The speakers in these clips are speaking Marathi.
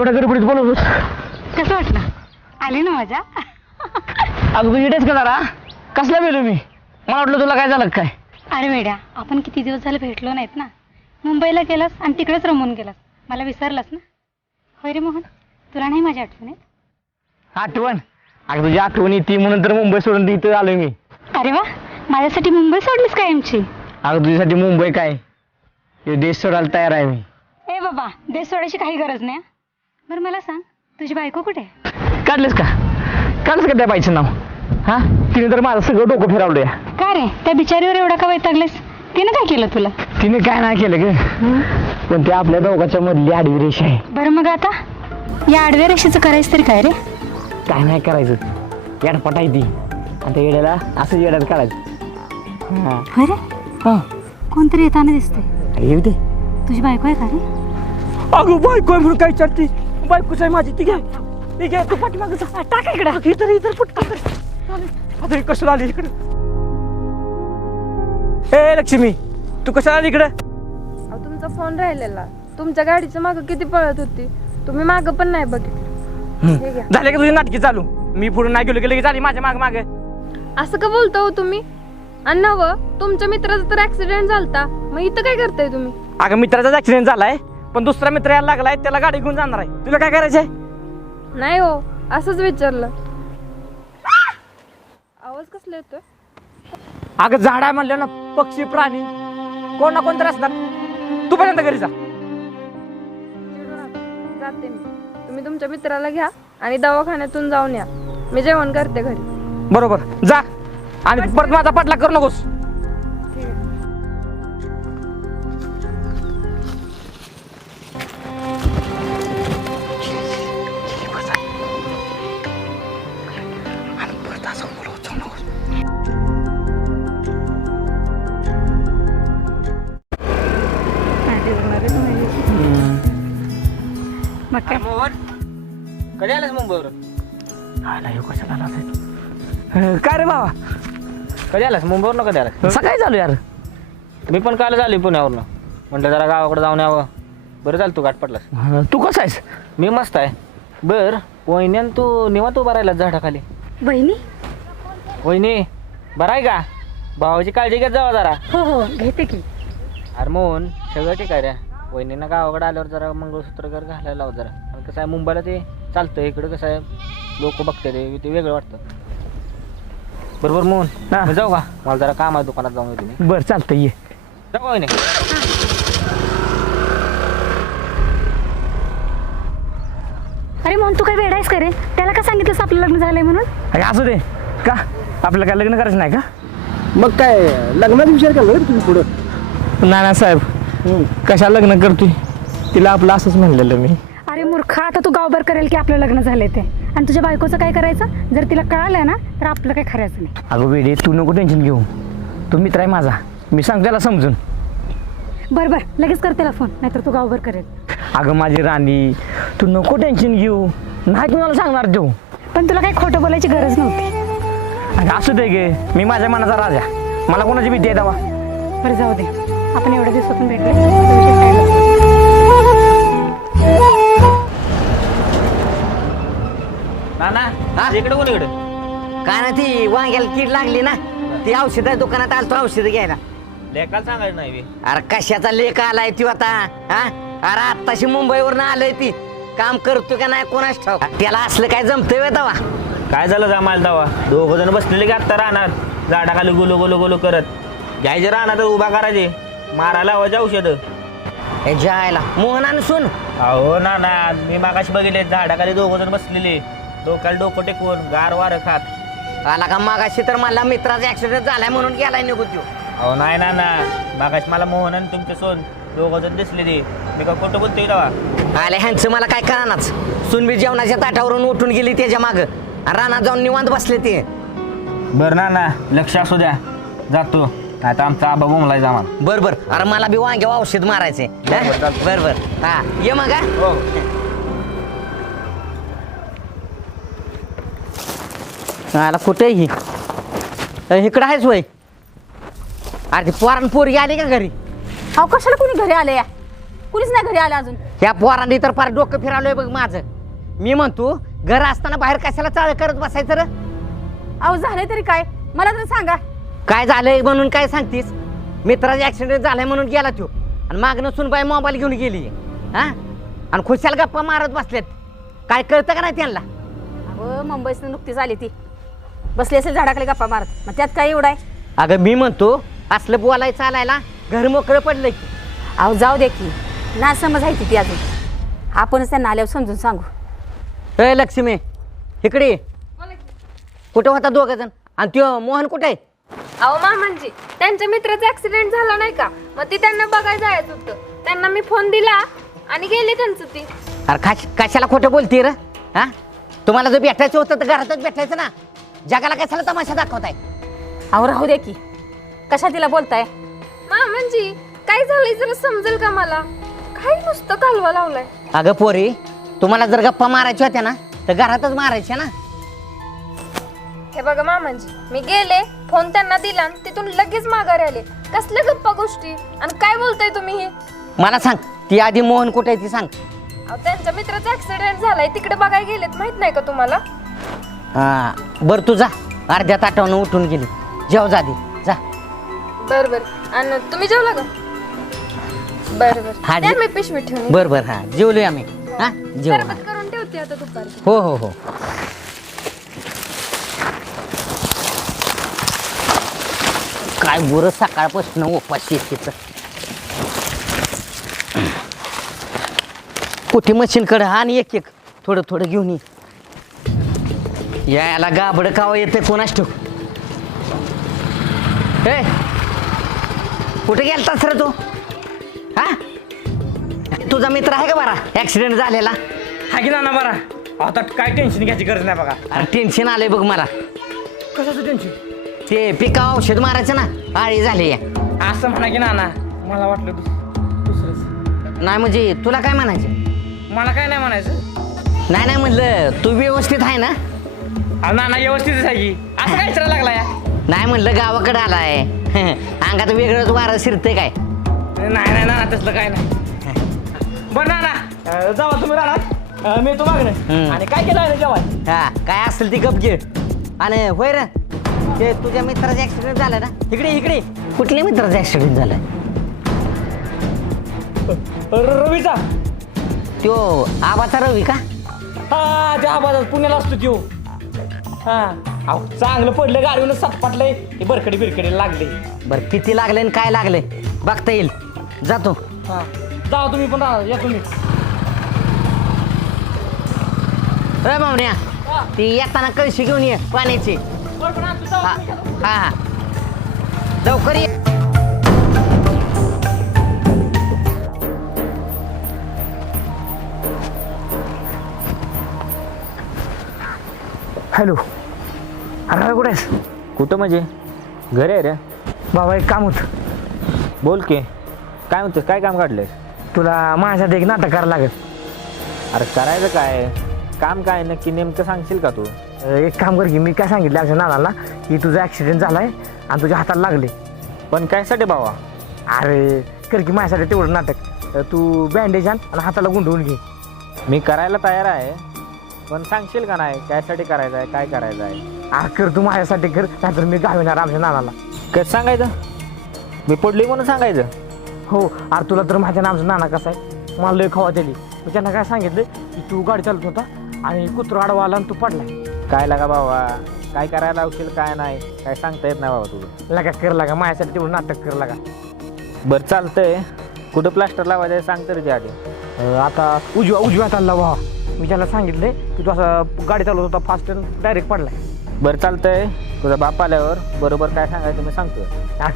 एवढ्या गडबडीत बोलवलं. कसं वाटलं? आली ना मजा? अगं तू इकडेच का जरा? कसला गेलो मी? मला वाटलं तुला काय झालं काय. अरे वेड्या, आपण किती दिवस झाले भेटलो नाहीत ना. मुंबईला गेलास आणि तिकडेच रमून गेलास. मला विसरलास ना? होय रे मोहन, तुला नाही माझी आठवण येत? आठवण? अगं तुझी आठवण येते म्हणून तर मुंबई सोडून इथं आलोय मी. अरे वा, माझ्यासाठी मुंबई सोडलीस कायमची? अगं तुझ्यासाठी मुंबई काय, हे देश सोडायला तयार आहे मी. ए बाबा, देश सोडायची काही गरज नाही. बरं मला सांग, तुझी बायको कुठे आहे? काढलेस का त्या बाईचं नाव? हा, तिने तर माझं सगळं डोकं फिरवलंय. का रे, त्या बिचारीवर एवढा का वैतागलेस? तिने काय केलं तुला? तिने काय नाही केलं ग, पण ते आपल्या दोघांच्या मधली आडवी रेष आहे. बरं मग आता या आडव्या रेषेचं करायचं तरी काय रे? काय नाही करायचं, येडपट आहे ती आणि त्या येड्याला असं येड्यात काढायचं. होय रे, हा कोणतरी येताना दिसतंय. येऊ दे. तुझी बायको आहे का रे? अगं बायको आहे म्हणून काय विचारते? बायकोच आहे माझी. ती घ्या तू पाठीमागं जा. टाक इकडं. इतर पटकन. आता ही कशाला आली इकडं? ए लक्ष्मी, तू कशाला आली इकडं? तुमचा फोन राहिलेला, तुमच्या गाडीच्या मागं किती पळत होती, तुम्ही मागं पण नाही बघितलं. हे घ्या. झाले का तुझी नाटकी चालू? मी पुढे नाही गेलो की लगेच आली माझ्या माग. असं का बोलता हो तुम्ही? आणि नव, तुमच्या मित्राचा तर ऍक्सिडेंट झालता, मग इथं काय करताय तुम्ही? अगं मित्राचाच ऍक्सिडेंट झालाय, पण दुसरा मित्र यायला लागलाय, त्याला गाडी घेऊन जाणार आहे. तुला काय करायचंय? नाही हो, असंच विचारलं. आवाज कसला येतोय? अगं झाड आहे म्हणलं ना, पक्षी प्राणी कोण ना कोणतरी असणार. तू पर्यंत घरी जा. चिडू नका, जाते मी. तुम्ही तुमच्या मित्राला घ्या आणि दवाखान्यातून जाऊन या. मी जेवण करते घरी. बरोबर, जा. आणि परत माझा पाठलाग करू नकोस. मग काय? कधी आलास मुंबईवर? काय रे बाबा, कधी आलास मुंबईवरनं? कधी आलास? सकाळी चालू यार. मी पण कालच आलोय पुण्यावरनं. म्हटलं जरा गावाकडे जाऊन यावं. बरं झालं तू गाठ पडलास. तू कसा आहेस? मी मस्त आहे. बर वहिन्यान तू निवांत उभा राहिला झाडाखाली. बहिणी? वहिनी बरं आहे का? भावाची काळजी घेत जावा जरा. हो हो, घेते की. अरे मोहन, सगळं ठीक आहे रे. वहिनीनं गावाकडे आल्यावर जरा मंगळसूत्र घर घालायला लाव जरा. आणि कसं आहे, मुंबईला ते चालतं, इकडं कसं आहे लोक बघते ते वेगळं वाटतं. बरोबर मोहन, हा. मी जाऊ का? मला जरा काम आहे, दुकानात जाऊन येतो मी. बरं चालतं, ये. जाऊ का वहिनी? अरे मोहन, तू काय वेडा आहेस का रे? त्याला का सांगितलंस आपलं लग्न झालंय म्हणून? अरे असू दे. का आपलं काय लग्न करायचं नाही का? मग काय लग्नाचा विचार केला रे तुम्ही पुढं? नाना साहेब, कशाला लग्न करतोय? तिला आपलं असंच म्हणलेलं मी. अरे मूर्खा, आता तू गावभर करेल की आपलं लग्न झालंय ते. आणि तुझ्या बायकोचं काय करायचं? जर तिला कळालं ना तर आपलं काय करायचं नाही. अगं वेडे, तू नको टेन्शन घेऊ. तू मित्र आहे माझा, मी सांगतो त्याला समजून. बरं बरं, लगेच कर त्याला फोन, नाहीतर तू गावभर करेल. अगं माझी राणी, तू नको टेन्शन घेऊ. नाही कुणाला सांगणार तू. पण तुला काही खोटं बोलायची गरज नव्हती. अगं असू दे गे, मी माझ्या मनाचा राजा. मला कोणाची भीती आहे दावा? बरं जाऊ दे, आपण एवढ्या दिवसातून भेटले, आता विषय काय? नाना इकडे कोण इकडे? काय ना ती वांग्याला कीड लागली ना, ती औषध दुकानात आलतो औषध घ्यायला. लेकाला सांगायचं नाही बे. अरे कशाचा लेख आलाय ती आता? हा, अरे आत्ताशी मुंबईवरनं आलंय ती. काम करतो का नाही कोणाच ठाऊक. त्याला असलं काय जमतंय तवा? काय झालं जमायला तवा? दोघ जण बसलेले की आत्ता राहणार झाडाखाली गोलो गोलो गोलो करत. घ्यायचे राहणार उभा करायचे, मारायला लावायचे औषध. हे जायला मोहनानं सुन. अहो नाना, मी मागाशी बघितले झाडाखाली दोघ जण बसलेले, डोक्याला डोकं टेकून गार वारं खात. आला का मागाशी तर मला मित्राचा ऍक्सिडेंट झालाय म्हणून गेलाय निघून तो. अहो नाही नाना, मागाशी मला मोहन आणि तुमचे सोन दोघ जण दिसले ते. मी का खोटं बोलतोय तेव्हा? आले ह्यांचं मला काय कळनाच. सुनबी जेवणाच्या ताटावरून उठून गेली त्याच्या मागं, रानात जाऊन निवांत बसले ते. बरं नाना, लक्ष असू द्या, जातो. नाही तर आमचा आबा बोंबलाय जा मला. बर बर, अरे मला बी वांग्यावर औषध मारायचे. बर बर, हा ये मग. हो. आला कुठे ही इकडं आहेच वय? अरे ती पोरान पोरी आली का घरी? अहो कशाला कुणी घरी आले या? कुणीच नाही घरी आलं अजून. त्या पोरांनी तर फार डोकं फिरवलंय बघ माझं. मी म्हणतो घर असताना बाहेर कशाला चाळ करत बसायचं रे? अहो झाले तरी काय, मला तर सांगा. काय झालंय म्हणून काय सांगतीस? मित्राचा ऍक्सिडेंट झालाय म्हणून गेला तो, आणि मागणं सुनबाई मोबाईल घेऊन गेली. हा, आणि खुशाल गप्पा मारत बसल्यात. काय कळतं का नाही त्यांना? अहो मुंबईतून नुकतीच आली ती, बसली असेल झाडाखाली गप्पा मारत, मग त्यात काय एवढं आहे? अगं मी म्हणतो असलं बोलायचं चालायला घर मोकळं पडलंय की. अहो जाऊ दे की, ना समज आहे ती अजून, आपणच त्यांना आल्यावर समजून सांगू. ए लक्ष्मी, इकडे ये. कुठं होता दोघ जण? आणि त्यो मोहन कुठे आहे? अहो मामांजी, त्यांच्या मित्राचा ऍक्सिडेंट झाला नाही का, मग ती त्यांना बघायला जायचं होतं. त्यांना मी फोन दिला आणि गेले त्यांचं ती. अरे कशाला खोटं बोलते रे? हा, तुम्हाला जर भेटायचं होतं तर घरातच भेटायचं ना. जगाला कशाला तमाशा दाखवताय? अहो राहू दे की, कशा तिला बोलताय? मामांजी, काय झालंय जरा समजेल का मला? काय नुसतं कालवा लावलाय. अगं पोरी, तुम्हाला जर गप्पा मारायच्या होत्या ना तर घरातच मारायच्या ना. हे बघा मामांजी, मी गेले, फोन त्यांना दिला आणि तिथून लगेच माघारी आले. कसल्या गप्पा गोष्टी आणि काय बोलताय तुम्ही हे? मला सांग, ती आधी मोहन कुठे आहे ती सांग. अहो, त्यांच्या मित्राचा ऍक्सिडेंट झालाय, तिकडे बघायला गेलेत. माहित नाही का तुम्हाला? हा बरं, तू जा. अर्ध्या ताटावरून उठून गेली. जेव जा दे, जा. बर बर. आणि तुम्ही जेवला का? बर हा, बर, मी पिशवी ठेवून बर बर. हा, जेवलोय आम्ही. हा, जेव. सरबत करून ठेवते आता दुपारी. हो हो हो. काय बुरं सकाळपासून उपाशी तिचं. कुठे मशीनकडे हा, आणि एक एक थोडं थोडं घेऊन ये. याला गाबड कावा येते कोणाच ठेव. ए, कुठे गेलतास रे तू? हा, तुझा मित्र आहे का बरा ऍक्सिडेंट झालेला? हा की ना बरा. आता काय टेन्शन घ्यायची गरज नाही बघा. अरे टेन्शन आलंय बघ मला. कशाचं टेन्शन? ते पिका औषध मारायचं ना, आळी झाली आहे. असं म्हणा की नाना, मला वाटलं दुसरंच. नाही म्हणजे तुला काय म्हणायचं? मला काय नाही म्हणायचं. नाही नाही म्हणलं, तू व्यवस्थित आहे ना? अहो नाना व्यवस्थितच आहे की, असं काय विचारायला लागला या? नाही म्हणलं गावाकडे आलाय. अंगात वेगळंच वारं शिरते काय? नाही नाही नाना, तसलं काय नाही. बरं नाना, जावा तुम्ही राहणार, मी तो मागणं. आणि काय केलं आहे जेव्हा? हा, काय असेल ती गप घे. आणि होय रे, ते तुझ्या मित्राचा ऍक्सिडेंट झाला ना? इकडे इकडे. कुठल्या मित्राचा ऍक्सिडेंट झालाय? रवीचा. त्यो आबाचा रवी का? हा, त्या आवाजात पुण्याला असतो त्यो. हा, अहो चांगलं पडलं, गाडीवर सटपाटलंय, हे बरकडी बिरकडी लागले. बरं, किती लागले आणि काय लागले बघता येईल. जातो. हा, जावा तुम्ही पण राहा, या तुम्ही. अरे मावण्या, ती येताना कळशी घेऊन ये पाण्याची. हा हा, लवकर ये. हॅलो, अरे कुठे आहेस? कुठं म्हणजे? घरी आहे रे. बाबा एक काम होतं. बोल की, काय म्हणतोस? काय काम काढलंय? तुला माझ्यासाठी एक नाटक करायला लागेल. अरे करायचं काय? काम काय नक्की नेमकं सांगशील का तू? एक काम कर की, मी काय सांगितलं आमच्या नानाला की तुझा ॲक्सिडेंट झालाय आणि तुझ्या हाताला लागले. पण कायसाठी भावा? अरे कर की माझ्यासाठी तेवढं नाटक. तू बँडेज आण आणि हाताला गुंडवून घे. मी करायला तयार आहे, पण सांगशील का नाही कायसाठी करायचं आहे, काय करायचं आहे? अरे कर तू माझ्यासाठी कर, नाहीतर मी गाविणार आमच्या नानाला. कसं सांगायचं? मी पडली म्हणून सांगायचं? हो, अरे तुला तर माहिती ना आमचा नाना कसा आहे, मला लय खवा त्याली. मी त्यांना काय सांगितलं की तू गाडी चालत होता आणि कुत्रा आडवा आला आणि तू पडलाय. काय लागा बाबा, काय करायला लावशील काय नाही काय सांगता येत नाही बाबा तुझं. लगा कर लागा, माझ्यासाठी तेवढं नाटक कर लागा. बरं चालतंय, कुठं प्लास्टर लावायचं आहे सांग तरी आधी. आता उजव्या हाताला व्हा. मी त्याला सांगितलंय की तू असं गाडी चालवत होता फास्ट डायरेक्ट पडलाय. बरं चालतंय, तुझा बाप आल्यावर बरोबर काय सांगायचं मी सांगतो.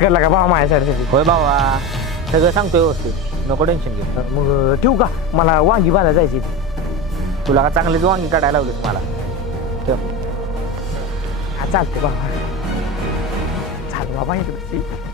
कर लागा भावा माझ्यासाठी. होय बाबा, सगळं सांगतो व्यवस्थित, नको टेन्शन घे. मग ठेवू का? मला वांगी बांधायला जायची. तुला का चांगलीच वांगी काढायला लावलीस मला. ठेव. हा चालते बाबा. चाल बाबा इकडे.